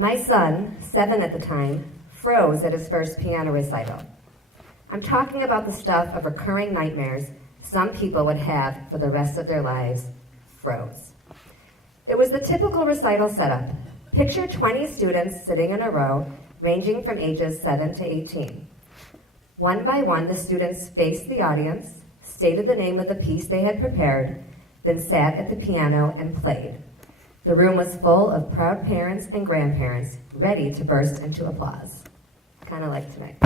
My son, 7 at the time, froze at his first piano recital. I'm talking about the stuff of recurring nightmares some people would have for the rest of their lives. Froze. It was the typical recital setup. Picture 20 students sitting in a row, ranging from ages 7 to 18. One by one, the students faced the audience, stated the name of the piece they had prepared, then sat at the piano and played. The room was full of proud parents and grandparents, ready to burst into applause. Kind of like tonight.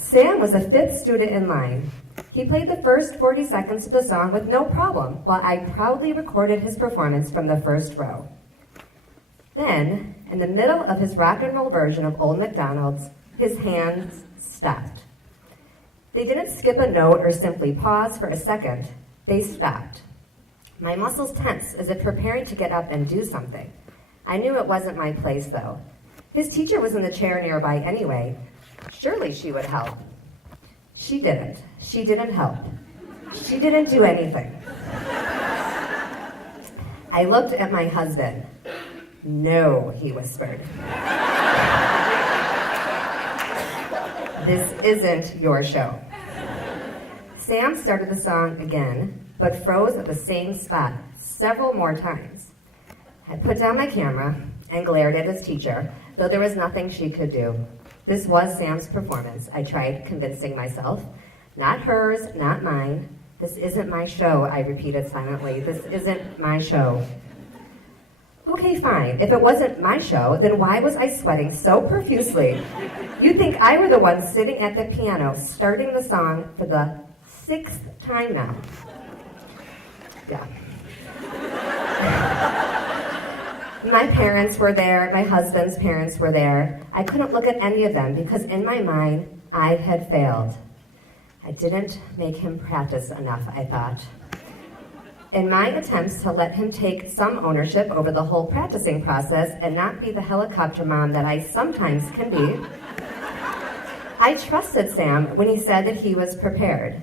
Sam was the 5th student in line. He played the first 40 seconds of the song with no problem, while I proudly recorded his performance from the first row. Then, in the middle of his rock and roll version of Old MacDonald's, his hands stopped. They didn't skip a note or simply pause for a second. They stopped. My muscles tensed as if preparing to get up and do something. I knew it wasn't my place, though. His teacher was in the chair nearby anyway. Surely she would help. She didn't. She didn't help. She didn't do anything. I looked at my husband. "No," he whispered. "This isn't your show." Sam started the song again, but froze at the same spot several more times. I put down my camera and glared at his teacher, though there was nothing she could do. This was Sam's performance, I tried convincing myself. Not hers, not mine. "This isn't my show," I repeated silently. "This isn't my show." Okay, fine. If it wasn't my show, then why was I sweating so profusely? You'd think I were the one sitting at the piano, starting the song for the 6th time now. Yeah. My parents were there, my husband's parents were there. I couldn't look at any of them because in my mind, I had failed. I didn't make him practice enough, I thought. In my attempts to let him take some ownership over the whole practicing process and not be the helicopter mom that I sometimes can be, I trusted Sam when he said that he was prepared.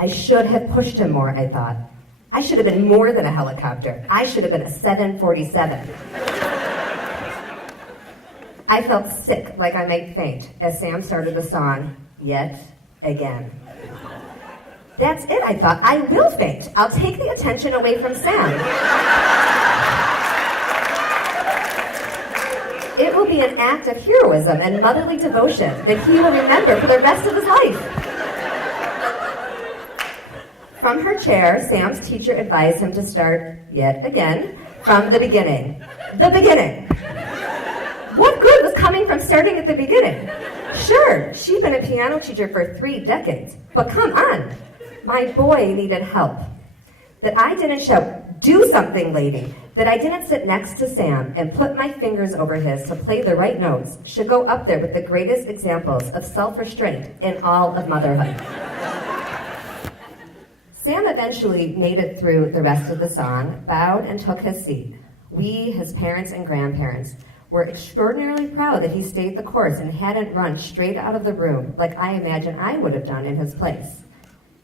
I should have pushed him more, I thought. I should have been more than a helicopter. I should have been a 747. I felt sick, like I might faint, as Sam started the song, yet again. That's it, I thought. I will faint. I'll take the attention away from Sam. It will be an act of heroism and motherly devotion that he will remember for the rest of his life. From her chair, Sam's teacher advised him to start, yet again, from the beginning. The beginning. What good was coming from starting at the beginning? Sure, she'd been a piano teacher for 3 decades, but come on. My boy needed help. That I didn't shout, "Do something, lady." That I didn't sit next to Sam and put my fingers over his to play the right notes should go up there with the greatest examples of self-restraint in all of motherhood. Sam eventually made it through the rest of the song, bowed and took his seat. We, his parents and grandparents, were extraordinarily proud that he stayed the course and hadn't run straight out of the room like I imagine I would have done in his place.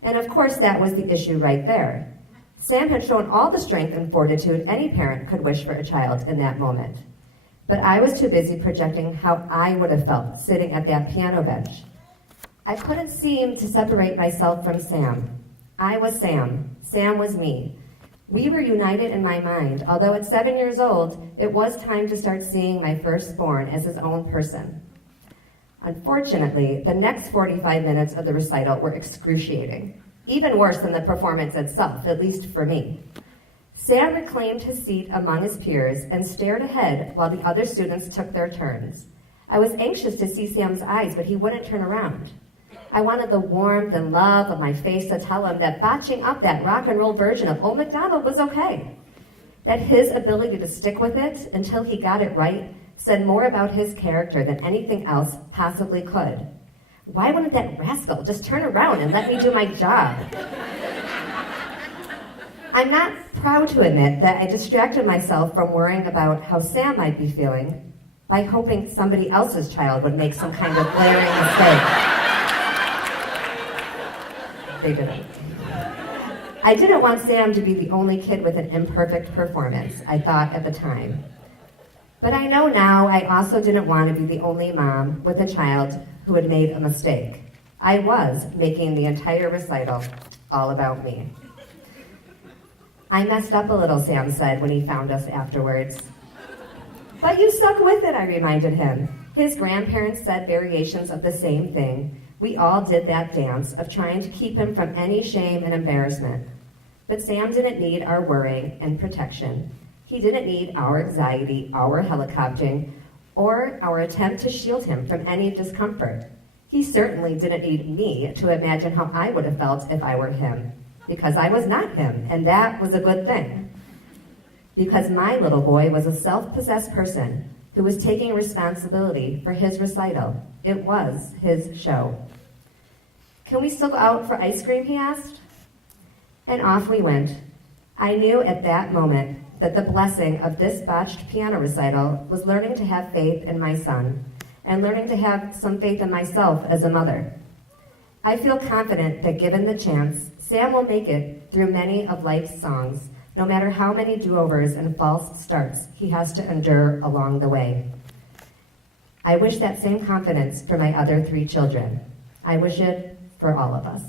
And of course that was the issue right there. Sam had shown all the strength and fortitude any parent could wish for a child in that moment. But I was too busy projecting how I would have felt sitting at that piano bench. I couldn't seem to separate myself from Sam. I was Sam. Sam was me. We were united in my mind, although at 7 years old, it was time to start seeing my firstborn as his own person. Unfortunately, the next 45 minutes of the recital were excruciating, even worse than the performance itself, at least for me. Sam reclaimed his seat among his peers and stared ahead while the other students took their turns. I was anxious to see Sam's eyes, but he wouldn't turn around. I wanted the warmth and love of my face to tell him that botching up that rock and roll version of Old MacDonald was okay. That his ability to stick with it until he got it right said more about his character than anything else possibly could. Why wouldn't that rascal just turn around and let me do my job? I'm not proud to admit that I distracted myself from worrying about how Sam might be feeling by hoping somebody else's child would make some kind of glaring mistake. They didn't. I didn't want Sam to be the only kid with an imperfect performance, I thought at the time. But I know now I also didn't want to be the only mom with a child who had made a mistake. I was making the entire recital all about me. I messed up a little, Sam said when he found us afterwards. But you stuck with it, I reminded him. His grandparents said variations of the same thing. We all did that dance of trying to keep him from any shame and embarrassment. But Sam didn't need our worrying and protection. He didn't need our anxiety, our helicoptering, or our attempt to shield him from any discomfort. He certainly didn't need me to imagine how I would have felt if I were him, because I was not him, and that was a good thing. Because my little boy was a self-possessed person who was taking responsibility for his recital. It was his show. Can we still go out for ice cream, he asked? And off we went. I knew at that moment that the blessing of this botched piano recital was learning to have faith in my son and learning to have some faith in myself as a mother. I feel confident that given the chance, Sam will make it through many of life's songs, no matter how many do-overs and false starts he has to endure along the way. I wish that same confidence for my other 3 children. I wish it for all of us.